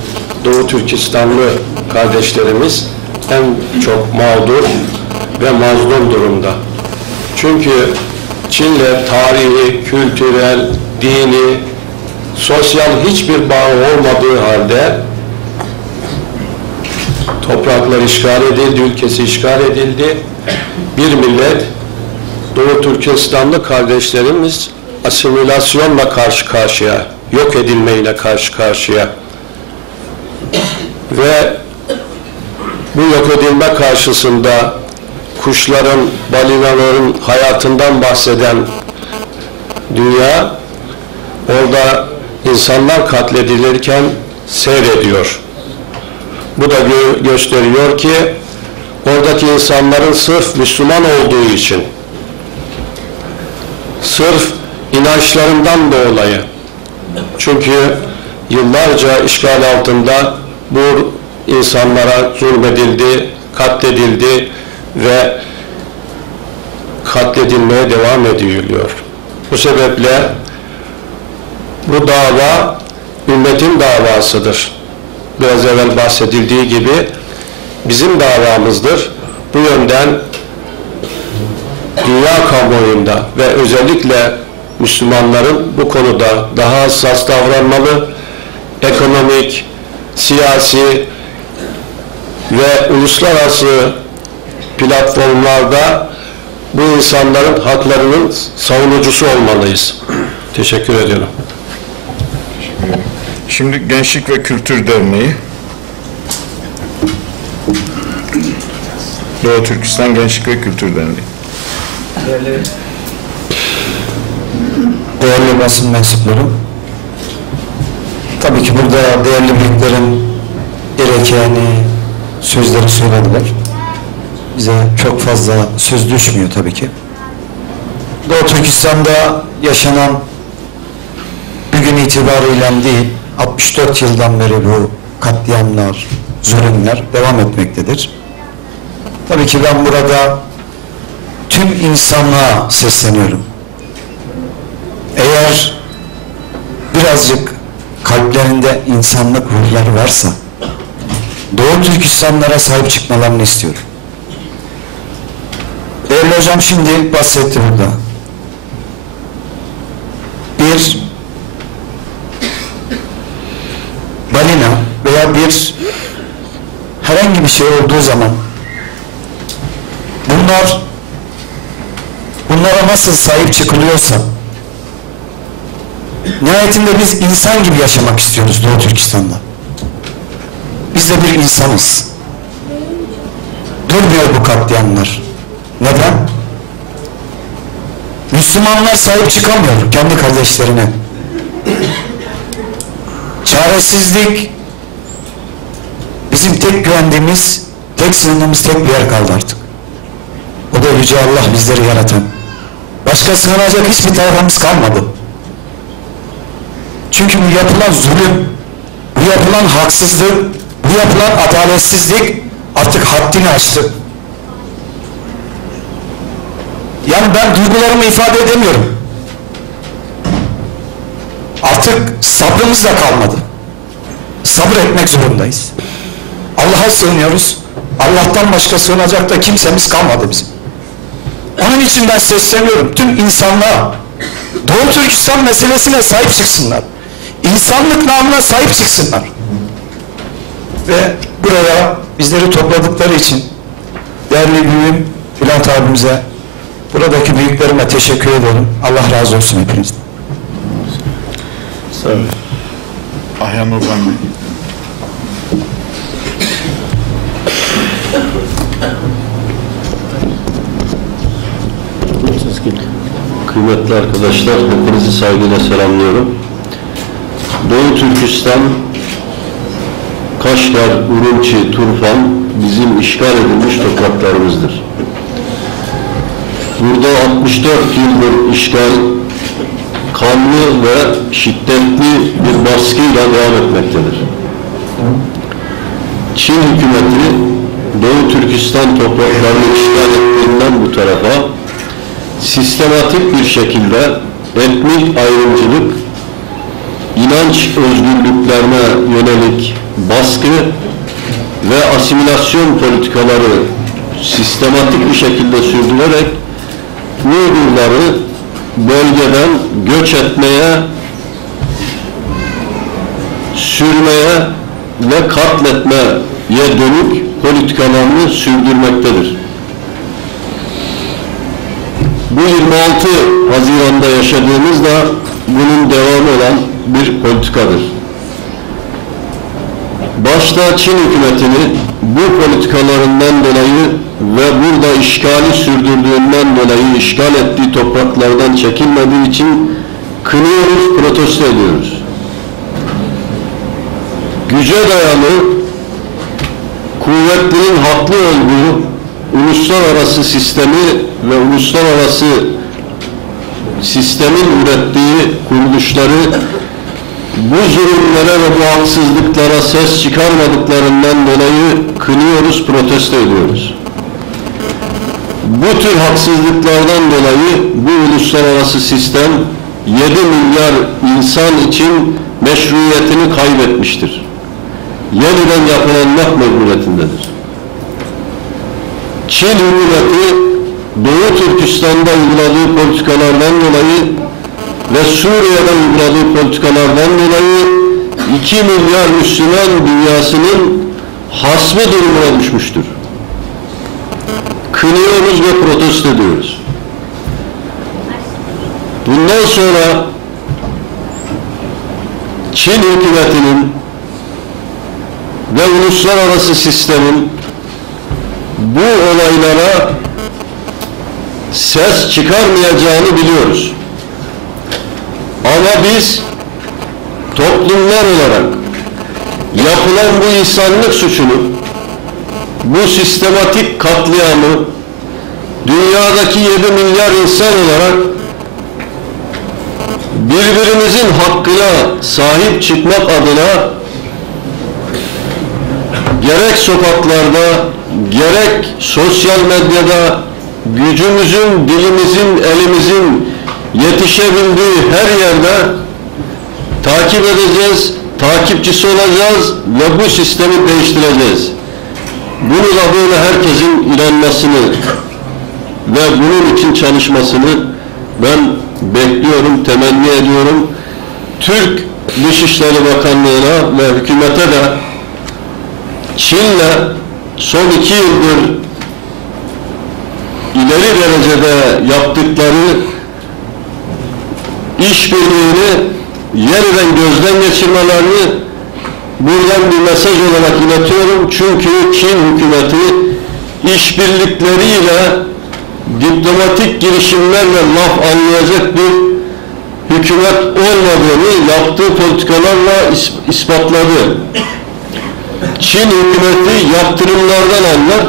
Doğu Türkistanlı kardeşlerimiz en çok mağdur ve mazlum durumda. Çünkü Çin'le tarihi, kültürel, dini, sosyal hiçbir bağı olmadığı halde topraklar işgal edildi, ülkesi işgal edildi. Bir millet, Doğu Türkistanlı kardeşlerimiz asimilasyonla karşı karşıya, yok edilmeyle karşı karşıya. Ve bu yok edilme karşısında kuşların, balinaların hayatından bahseden dünya, orada insanlar katledilirken seyrediyor. Bu da gösteriyor ki oradaki insanların sırf Müslüman olduğu için, sırf inançlarından dolayı, çünkü yıllarca işgal altında bu insanlara zulmedildi, katledildi ve katledilmeye devam ediliyor. Bu sebeple bu dava ümmetin davasıdır. Biraz evvel bahsedildiği gibi bizim davamızdır. Bu yönden dünya kamuoyunda ve özellikle Müslümanların bu konuda daha hassas davranmalı, ekonomik, siyasi ve uluslararası platformlarda bu insanların haklarının savunucusu olmalıyız. Teşekkür ediyorum. Şimdi Gençlik ve Kültür Derneği. Doğu Türkistan Gençlik ve Kültür Derneği. Değerli basın mensupları, tabii ki burada değerli büyüklerin gerekeni sözleri söylediler. Bize çok fazla söz düşmüyor tabii ki. Doğu Türkistan'da yaşanan bugün itibariyle değil, 64 yıldan beri bu katliamlar, zulümler devam etmektedir. Tabii ki ben burada tüm insanlığa sesleniyorum. Eğer birazcık kalplerinde insanlık ruhları varsa Doğu Türkistanlara sahip çıkmalarını istiyorum. Değerli hocam şimdi bahsetti burada. Bir balina veya bir herhangi bir şey olduğu zaman bunlara nasıl sahip çıkılıyorsa nihayetinde biz insan gibi yaşamak istiyoruz Doğu Türkistan'da. Biz de bir insanız. Durmuyor bu katliamlar. Neden? Müslümanlar sahip çıkamıyor kendi kardeşlerine. Çaresizlik bizim tek güvendiğimiz, tek sığındığımız tek bir yer kaldı artık. O da Yüce Allah, bizleri yaratan. Başka sığınacak hiçbir tarafımız kalmadı. Çünkü bu yapılan zulüm, bu yapılan haksızlık, bu yapılan adaletsizlik artık haddini aştı. Yani ben duygularımı ifade edemiyorum. Artık sabrımız da kalmadı. Sabır etmek zorundayız. Allah'a sığınıyoruz. Allah'tan başka sığınacak da kimsemiz kalmadı bizim. Onun için ben sesleniyorum tüm insanlığa. Doğu Türkistan meselesine sahip çıksınlar. İnsanlık namına sahip çıksınlar. Ve buraya bizleri topladıkları için değerli büyüğüm Bülent abimize, buradaki büyüklerime teşekkür ederim. Allah razı olsun hepinizden. Sağ olun. Ayhan Urban Bey. kıymetli arkadaşlar, hepinizi saygıyla selamlıyorum. Doğu Türkistan, Kaşgar, Urumçi, Turfan bizim işgal edilmiş topraklarımızdır. Burada 64 yıldır işgal, kanlı ve şiddetli bir baskıyla devam etmektedir. Çin hükümeti Doğu Türkistan topraklarını işgal ettiğinden bu tarafa sistematik bir şekilde etnik ayrımcılık, inanç özgürlüklerine yönelik baskı ve asimilasyon politikaları sistematik bir şekilde sürdürerek Uygurları bölgeden göç etmeye, sürmeye ve katletmeye dönük politikalarını sürdürmektedir. Bu 26 Haziran'da yaşadığımız da bunun devamı olan bir politikadır. Başta Çin hükümetini bu politikalarından dolayı ve burada işgali sürdürdüğünden dolayı işgal ettiği topraklardan çekilmediği için kınıyoruz, protesto ediyoruz. Güce dayalı, kuvvetlinin haklı olduğu uluslararası sistemi ve uluslararası sistemin ürettiği kuruluşları bu zulümlere ve bu haksızlıklara ses çıkarmadıklarından dolayı kınıyoruz, protesto ediyoruz. Bu tür haksızlıklardan dolayı bu uluslararası sistem 7 milyar insan için meşruiyetini kaybetmiştir. Yeniden yapılanmak mecburiyetindedir. Çin hükümeti Doğu Türkistan'da uyguladığı politikalardan dolayı ve Suriye'de uyguladığı politikalardan dolayı 2 milyar Müslüman dünyasının hasmı durumuna düşmüştür. Kınıyoruz ve protesto ediyoruz. Bundan sonra Çin hükümetinin ve uluslararası sistemin bu olaylara ses çıkarmayacağını biliyoruz. Ama biz toplumlar olarak yapılan bu insanlık suçunu, bu sistematik katliamı dünyadaki 7 milyar insan olarak birbirimizin hakkına sahip çıkmak adına gerek sokaklarda, gerek sosyal medyada gücümüzün, dilimizin, elimizin yetişebildiği her yerde takip edeceğiz, takipçisi olacağız ve bu sistemi değiştireceğiz. Bunu da böyle herkesin inanmasını ve bunun için çalışmasını ben bekliyorum, temenni ediyorum. Türk Dışişleri Bakanlığı'na ve hükümete de Çin'le son 2 yıldır ileri derecede yaptıkları işbirliğini yeniden gözden geçirmelerini buradan bir mesaj olarak iletiyorum. Çünkü Çin hükümeti işbirlikleriyle diplomatik girişimlerle laf anlayacak bir hükümet olmadığını yaptığı politikalarla ispatladı. Çin hükümeti yaptırımlardan anlar.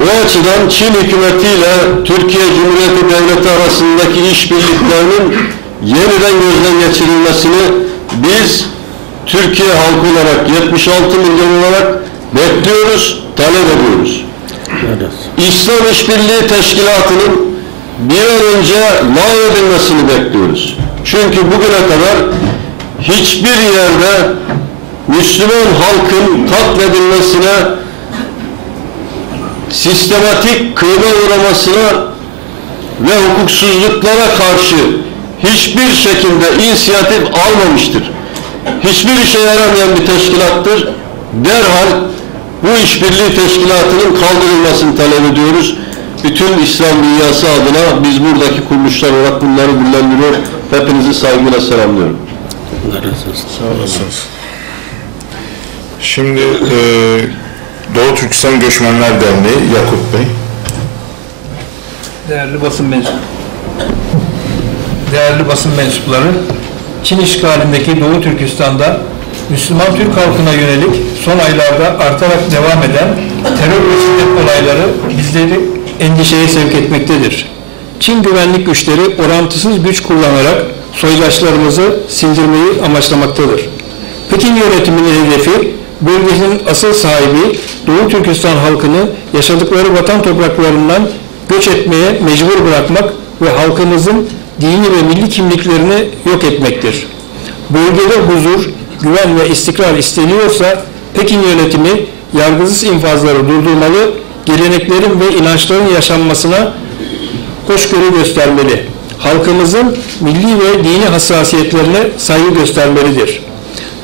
O açıdan Çin hükümetiyle Türkiye Cumhuriyeti Devleti arasındaki işbirliklerinin yeniden gözden geçirilmesini biz Türkiye halkı olarak 76 milyon olarak bekliyoruz, talep ediyoruz. İslam İşbirliği Teşkilatı'nın bir an önce lağvedilmesini bekliyoruz. Çünkü bugüne kadar hiçbir yerde Müslüman halkın katledilmesine, sistematik kıyma uğramasına ve hukuksuzluklara karşı hiçbir şekilde inisiyatif almamıştır. Hiçbir işe yaramayan bir teşkilattır. Derhal bu işbirliği teşkilatının kaldırılmasını talep ediyoruz. Bütün İslam dünyası adına biz buradaki kuruluşlar olarak bunları dillendiriyor. Hepinizi saygıyla selamlıyorum. Sağ olasınız. Şimdi Doğu Türkistan Göçmenler Derneği Yakup Bey. Değerli basın mensubu. değerli basın mensupları, Çin işgalindeki Doğu Türkistan'da Müslüman Türk halkına yönelik son aylarda artarak devam eden terör ve şiddet olayları bizleri endişeye sevk etmektedir. Çin güvenlik güçleri orantısız güç kullanarak soydaşlarımızı sindirmeyi amaçlamaktadır. Pekin yönetiminin hedefi, bölgenin asıl sahibi Doğu Türkistan halkını yaşadıkları vatan topraklarından göç etmeye mecbur bırakmak ve halkımızın dini ve milli kimliklerini yok etmektir. Bölgede huzur, güven ve istikrar isteniyorsa Pekin yönetimi yargısız infazları durdurmalı, geleneklerin ve inançların yaşanmasına hoşgörü göstermeli. Halkımızın milli ve dini hassasiyetlerine saygı göstermelidir.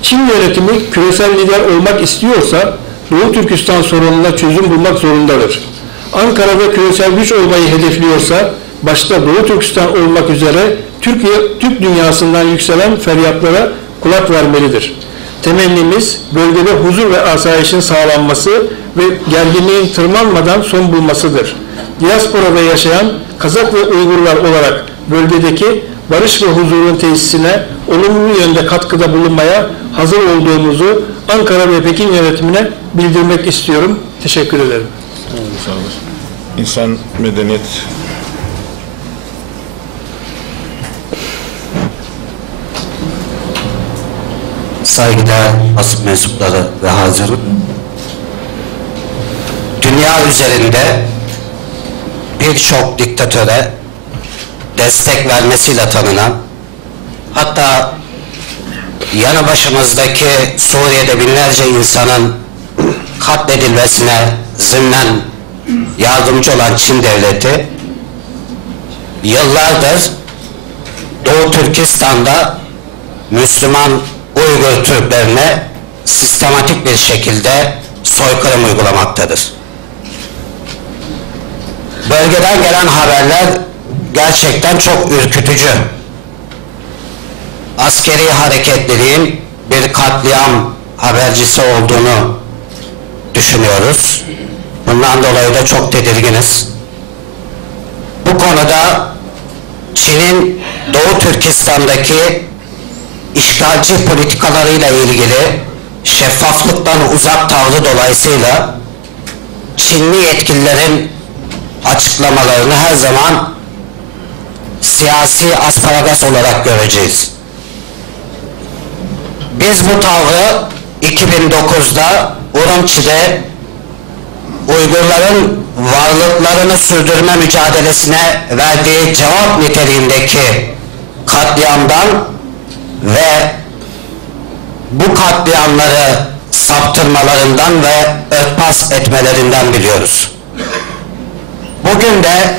Çin yönetimi küresel lider olmak istiyorsa Doğu Türkistan sorununa çözüm bulmak zorundadır. Ankara'da küresel güç olmayı hedefliyorsa başta Doğu Türkistan olmak üzere Türk dünyasından yükselen feryatlara kulak vermelidir. Temennimiz bölgede huzur ve asayişin sağlanması ve gerginliğin tırmanmadan son bulmasıdır. Diasporada yaşayan Kazak ve Uygurlar olarak bölgedeki barış ve huzurun tesisine olumlu yönde katkıda bulunmaya hazır olduğumuzu Ankara ve Pekin yönetimine bildirmek istiyorum. Teşekkür ederim. Sağ olasın. İnsan medeniyet. Saygıdeğer basın mensupları ve hazırın, dünya üzerinde birçok diktatöre destek vermesiyle tanınan, hatta yanı başımızdaki Suriye'de binlerce insanın katledilmesine zımnen yardımcı olan Çin devleti, yıllardır Doğu Türkistan'da Müslüman Uygur Türklerine sistematik bir şekilde soykırım uygulamaktadır. Bölgeden gelen haberler gerçekten çok ürkütücü. Askeri hareketliliğin bir katliam habercisi olduğunu düşünüyoruz. Bundan dolayı da çok tedirginiz. Bu konuda Çin'in Doğu Türkistan'daki işgalci politikalarıyla ilgili şeffaflıktan uzak tavrı dolayısıyla Çinli yetkililerin açıklamalarını her zaman siyasi asparagas olarak göreceğiz. Biz bu tavrı 2009'da Urumçi'de Uygurların varlıklarını sürdürme mücadelesine verdiği cevap niteliğindeki katliamdan ve bu katliamları saptırmalarından ve örtbas etmelerinden biliyoruz. Bugün de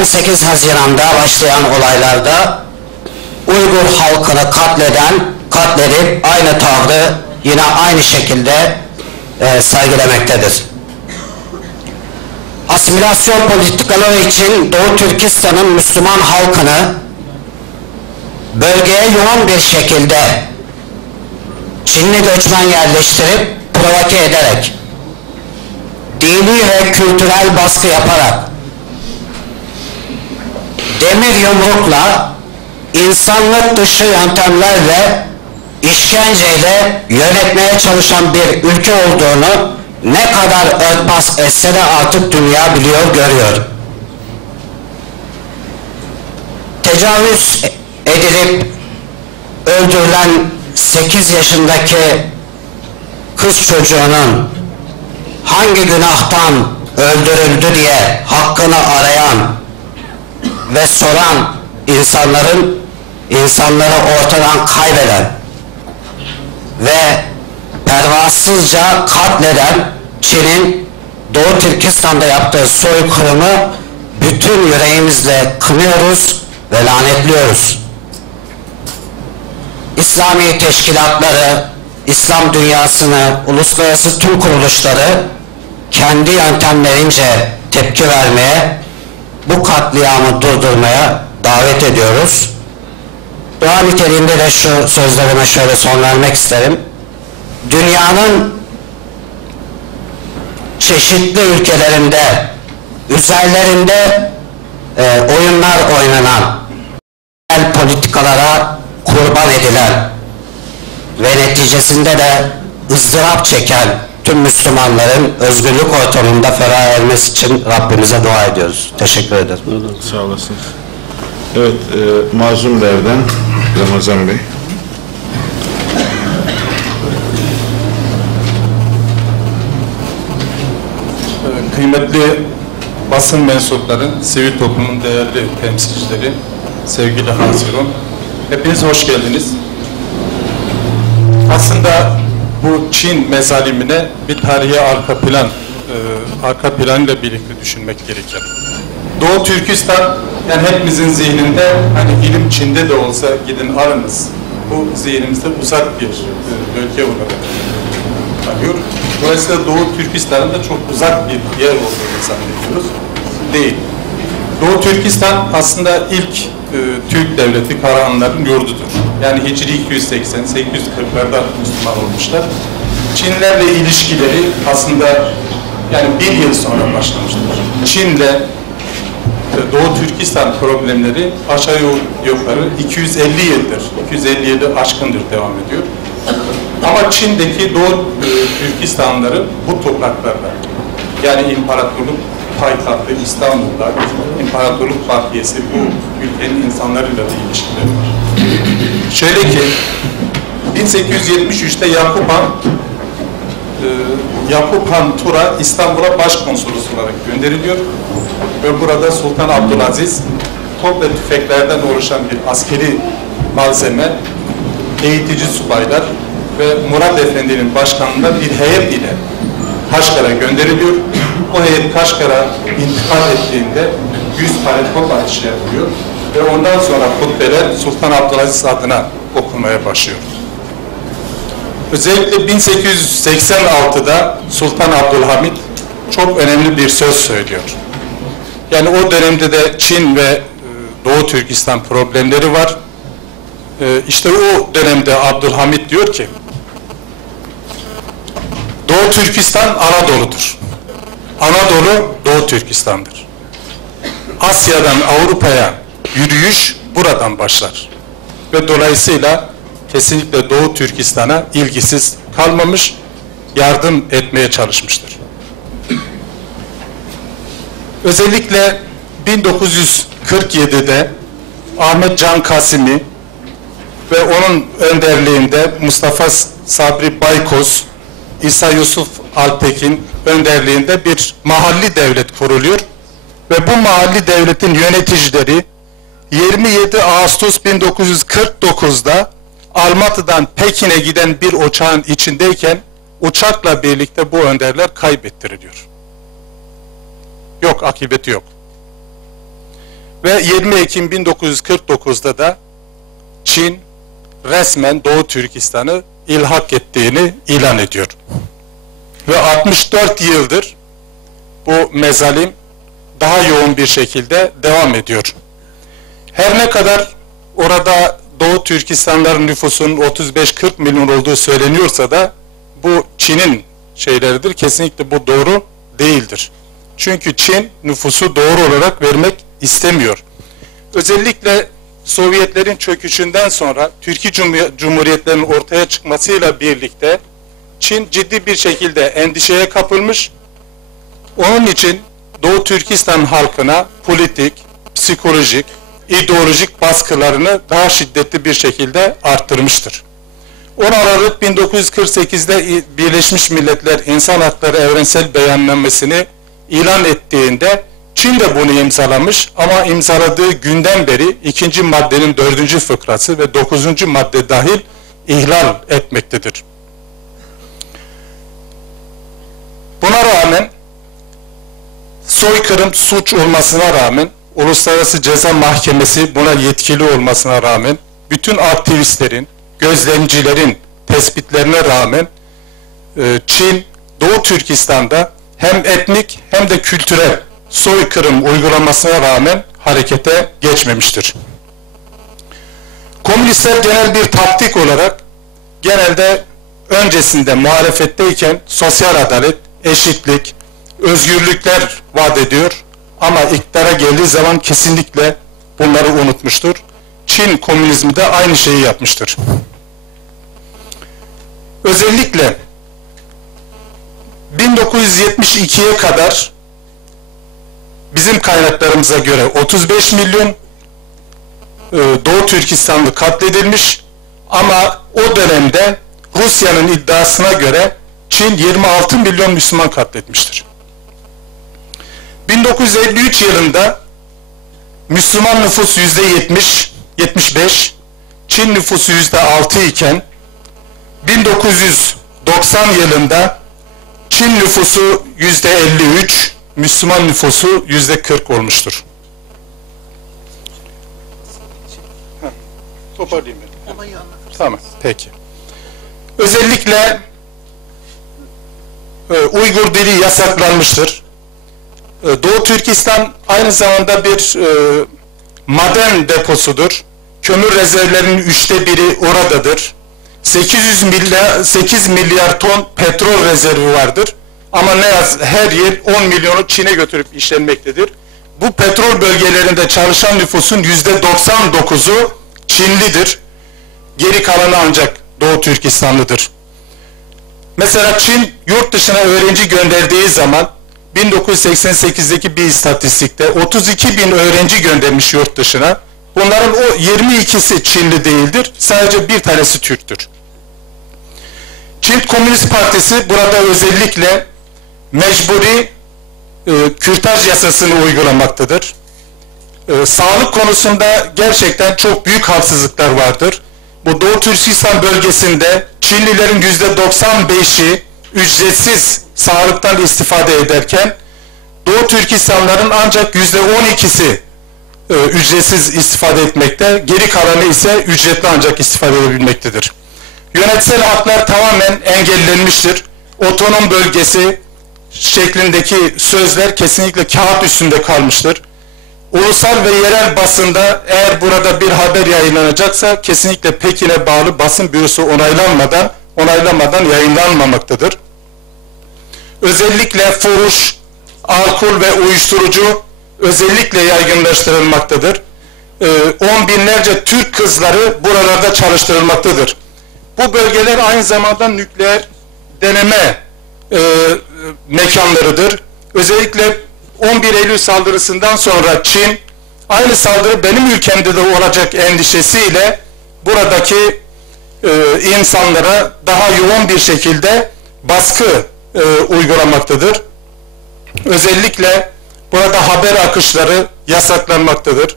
18 Haziran'da başlayan olaylarda Uygur halkını katledip aynı tavrı yine aynı şekilde sergilemektedir. Asimilasyon politikaları için Doğu Türkistan'ın Müslüman halkını bölgeye yoğun bir şekilde Çinli göçmen yerleştirip provoke ederek, dini ve kültürel baskı yaparak, demir yumrukla, insanlık dışı yöntemlerle, işkenceyle yönetmeye çalışan bir ülke olduğunu ne kadar örtbas etse de artık dünya biliyor, görüyor. Tecavüz edilip öldürülen 8 yaşındaki kız çocuğunun hangi günahtan öldürüldü diye hakkını arayan ve soran insanları ortadan kaybeden ve pervasızca katleden Çin'in Doğu Türkistan'da yaptığı soykırımı bütün yüreğimizle kınıyoruz ve lanetliyoruz. İslami teşkilatları, İslam dünyasını, uluslararası tüm kuruluşları kendi yöntemlerince tepki vermeye, bu katliamı durdurmaya davet ediyoruz. Dua niteliğinde de şu sözlerime şöyle son vermek isterim. Dünyanın çeşitli ülkelerinde, üzerlerinde oyunlar oynanan edilen ve neticesinde de ızdırap çeken tüm Müslümanların özgürlük ortamında ferah ermesi için Rabbimize dua ediyoruz. Teşekkür ederim. Sağ olasınız. Evet, Mazlumler'den Ramazan Bey. Kıymetli basın mensupları, sivil toplumun değerli temsilcileri, sevgili Hazirun, hepiniz hoş geldiniz. Aslında bu Çin mezalimine bir tarihi arka planıyla birlikte düşünmek gerekir. Doğu Türkistan, yani hepimizin zihninde, hani ilim Çin'de de olsa gidin arınız, bu zihnimizde uzak bir bölge olarak kalıyor. Dolayısıyla Doğu Türkistan'ın da çok uzak bir yer olduğunu zannediyoruz. Değil. Doğu Türkistan aslında ilk Türk devleti Karahanlıların yurdudur. Yani Hicri 280-840'larda Müslüman olmuşlar. Çinlerle ilişkileri aslında yani 1 yıl sonra başlamıştır. Çin'le Doğu Türkistan problemleri aşağı yukarı 250 yıldır, 250 yılı aşkındır devam ediyor. Ama Çin'deki Doğu Türkistanlıları bu topraklarla, yani imparatorluk payitahtı İstanbul'da, imparatorluk bakiyesi bu ülkenin insanlarıyla da ilişkileri var. Şöyle ki, 1873'te Yakup Han Tura İstanbul'a başkonsolos olarak gönderiliyor ve burada Sultan Abdülaziz top ve tüfeklerden oluşan bir askeri malzeme, eğitici subaylar ve Murat Efendi'nin başkanlığında bir heyet ile Kaşgar'a gönderiliyor. O heyet Kaşgar'a intikal ettiğinde 100 tane top atışı yapıyor ve ondan sonra hutbeler Sultan Abdülaziz adına okunmaya başlıyor. Özellikle 1886'da Sultan Abdülhamit çok önemli bir söz söylüyor. Yani o dönemde de Çin ve Doğu Türkistan problemleri var. İşte o dönemde Abdülhamit diyor ki, Doğu Türkistan Anadolu'dur. Anadolu Doğu Türkistan'dır. Asya'dan Avrupa'ya yürüyüş buradan başlar. Ve dolayısıyla kesinlikle Doğu Türkistan'a ilgisiz kalmamış, yardım etmeye çalışmıştır. Özellikle 1947'de Ahmet Can Kasimi ve onun önderliğinde Mustafa Sabri Baykoz, İsa Yusuf Altekin önderliğinde bir mahalli devlet kuruluyor ve bu mahalli devletin yöneticileri 27 Ağustos 1949'da Almatı'dan Pekin'e giden bir uçağın içindeyken uçakla birlikte bu önderler kaybettiriliyor. Yok, akıbeti yok. Ve 20 Ekim 1949'da da Çin resmen Doğu Türkistan'ı ilhak ettiğini ilan ediyor. Ve 64 yıldır bu mezalim daha yoğun bir şekilde devam ediyor. Her ne kadar orada Doğu Türkistanların nüfusunun 35-40 milyon olduğu söyleniyorsa da bu Çin'in şeyleridir. Kesinlikle bu doğru değildir. Çünkü Çin nüfusu doğru olarak vermek istemiyor. Özellikle Sovyetlerin çöküşünden sonra Türkiye Cumhuriyetlerinin ortaya çıkmasıyla birlikte Çin ciddi bir şekilde endişeye kapılmış. Onun için Doğu Türkistan halkına politik, psikolojik, ideolojik baskılarını daha şiddetli bir şekilde arttırmıştır. 10 Aralık 1948'de Birleşmiş Milletler İnsan Hakları Evrensel Beyannamesini ilan ettiğinde Çin de bunu imzalamış ama imzaladığı günden beri 2. maddenin 4. fıkrası ve 9. madde dahil ihlal etmektedir. Buna rağmen soykırım suç olmasına rağmen Uluslararası Ceza Mahkemesi buna yetkili olmasına rağmen bütün aktivistlerin, gözlemcilerin tespitlerine rağmen Çin Doğu Türkistan'da hem etnik hem de kültürel soykırım uygulamasına rağmen harekete geçmemiştir. Komünistler genel bir taktik olarak genelde öncesinde muhalefetteyken sosyal adalet, eşitlik, özgürlükler vaat ediyor ama iktidara geldiği zaman kesinlikle bunları unutmuştur. Çin Çin komünizmi de aynı şeyi yapmıştır. Özellikle 1972'ye kadar bizim kaynaklarımıza göre 35 milyon Doğu Türkistanlı katledilmiş ama o dönemde Rusya'nın iddiasına göre Çin 26 milyon Müslüman katletmiştir. 1953 yılında Müslüman nüfus %75, Çin nüfusu %6 iken 1990 yılında Çin nüfusu %53, Müslüman nüfusu %40 olmuştur. Toparlayayım ben. Tamam, peki. Özellikle Uygur dili yasaklanmıştır. Doğu Türkistan aynı zamanda bir maden deposudur. Kömür rezervlerinin 1/3 oradadır. 8 milyar ton petrol rezervi vardır. Ama ne yaz her yıl 10 milyonu Çin'e götürüp işlenmektedir. Bu petrol bölgelerinde çalışan nüfusun %99'u Çinlidir. Geri kalanı ancak Doğu Türkistanlıdır. Mesela Çin yurt dışına öğrenci gönderdiği zaman 1988'deki bir istatistikte 32 bin öğrenci göndermiş yurt dışına. Bunların o 22'si Çinli değildir. Sadece bir tanesi Türktür. Çin Komünist Partisi burada özellikle mecburi kürtaj yasasını uygulamaktadır. Sağlık konusunda gerçekten çok büyük haksızlıklar vardır. Bu Doğu Türkistan bölgesinde Çinlilerin %95'i ücretsiz sağlıktan istifade ederken Doğu Türkistanların ancak %12'si ücretsiz istifade etmekte, geri kalanı ise ücretli ancak istifade edebilmektedir. Yönetsel haklar tamamen engellenmiştir. Otonom bölgesi şeklindeki sözler kesinlikle kağıt üstünde kalmıştır. Ulusal ve yerel basında eğer burada bir haber yayınlanacaksa kesinlikle Pekin'e bağlı basın bürosu onaylamadan yayınlanmamaktadır. Özellikle fuhuş, alkol ve uyuşturucu özellikle yaygınlaştırılmaktadır. 10 binlerce Türk kızları buralarda çalıştırılmaktadır. Bu bölgeler aynı zamanda nükleer deneme mekanlarıdır. Özellikle 11 Eylül saldırısından sonra Çin, aynı saldırı benim ülkemde de olacak endişesiyle buradaki insanlara daha yoğun bir şekilde baskı uygulamaktadır. Özellikle burada haber akışları yasaklanmaktadır.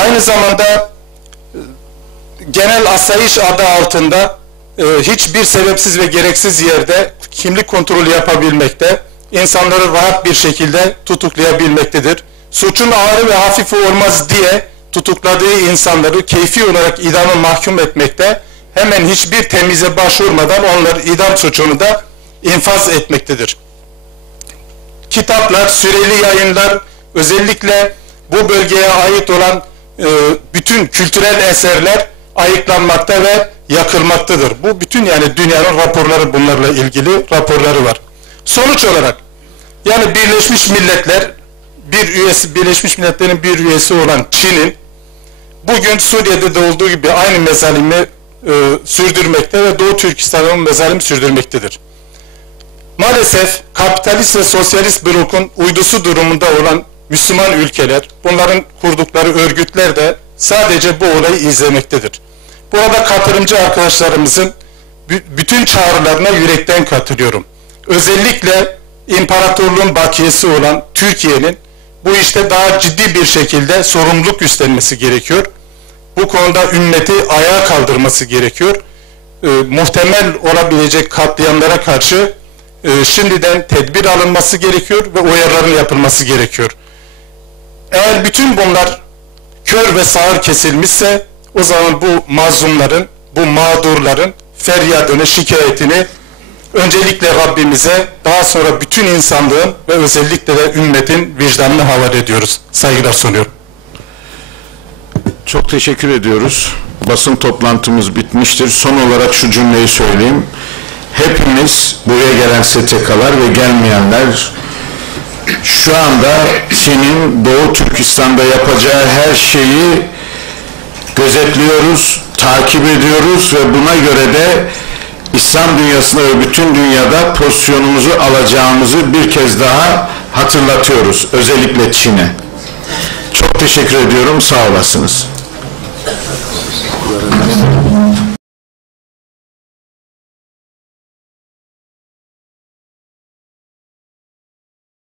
Aynı zamanda genel asayiş adı altında hiçbir sebepsiz ve gereksiz yerde kimlik kontrolü yapabilmekte, insanları rahat bir şekilde tutuklayabilmektedir. Suçun ağır ve hafifi olmaz diye tutukladığı insanları keyfi olarak idama mahkum etmekte, hemen hiçbir temize başvurmadan onları idam suçunu da infaz etmektedir. Kitaplar, süreli yayınlar, özellikle bu bölgeye ait olan bütün kültürel eserler ayıklanmakta ve yakılmaktadır. Bu bütün yani dünyanın raporları, bunlarla ilgili raporları var. Sonuç olarak yani Birleşmiş Milletler'in bir üyesi olan Çin'in bugün Suriye'de de olduğu gibi aynı mezalimi sürdürmekte ve Doğu Türkistan'ın mezalimi sürdürmektedir. Maalesef kapitalist ve sosyalist blokun uydusu durumunda olan Müslüman ülkeler, bunların kurdukları örgütler de sadece bu olayı izlemektedir. Burada katılımcı arkadaşlarımızın bütün çağrılarına yürekten katılıyorum. Özellikle imparatorluğun bakiyesi olan Türkiye'nin bu işte daha ciddi bir şekilde sorumluluk üstlenmesi gerekiyor. Bu konuda ümmeti ayağa kaldırması gerekiyor. Muhtemel olabilecek katliamlara karşı şimdiden tedbir alınması gerekiyor ve uyarıların yapılması gerekiyor. Eğer bütün bunlar kör ve sağır kesilmişse o zaman bu mazlumların, bu mağdurların feryadını, şikayetini öncelikle Rabbimize, daha sonra bütün insanlığın ve özellikle de ümmetin vicdanını havale ediyoruz. Saygılar sunuyorum. Çok teşekkür ediyoruz. Basın toplantımız bitmiştir. Son olarak şu cümleyi söyleyeyim. Hepimiz, buraya gelen STK'lar ve gelmeyenler, şu anda Çin'in Doğu Türkistan'da yapacağı her şeyi gözetliyoruz, takip ediyoruz ve buna göre de İslam dünyasında ve bütün dünyada pozisyonumuzu alacağımızı bir kez daha hatırlatıyoruz. Özellikle Çin'e. Çok teşekkür ediyorum. Sağ olasınız.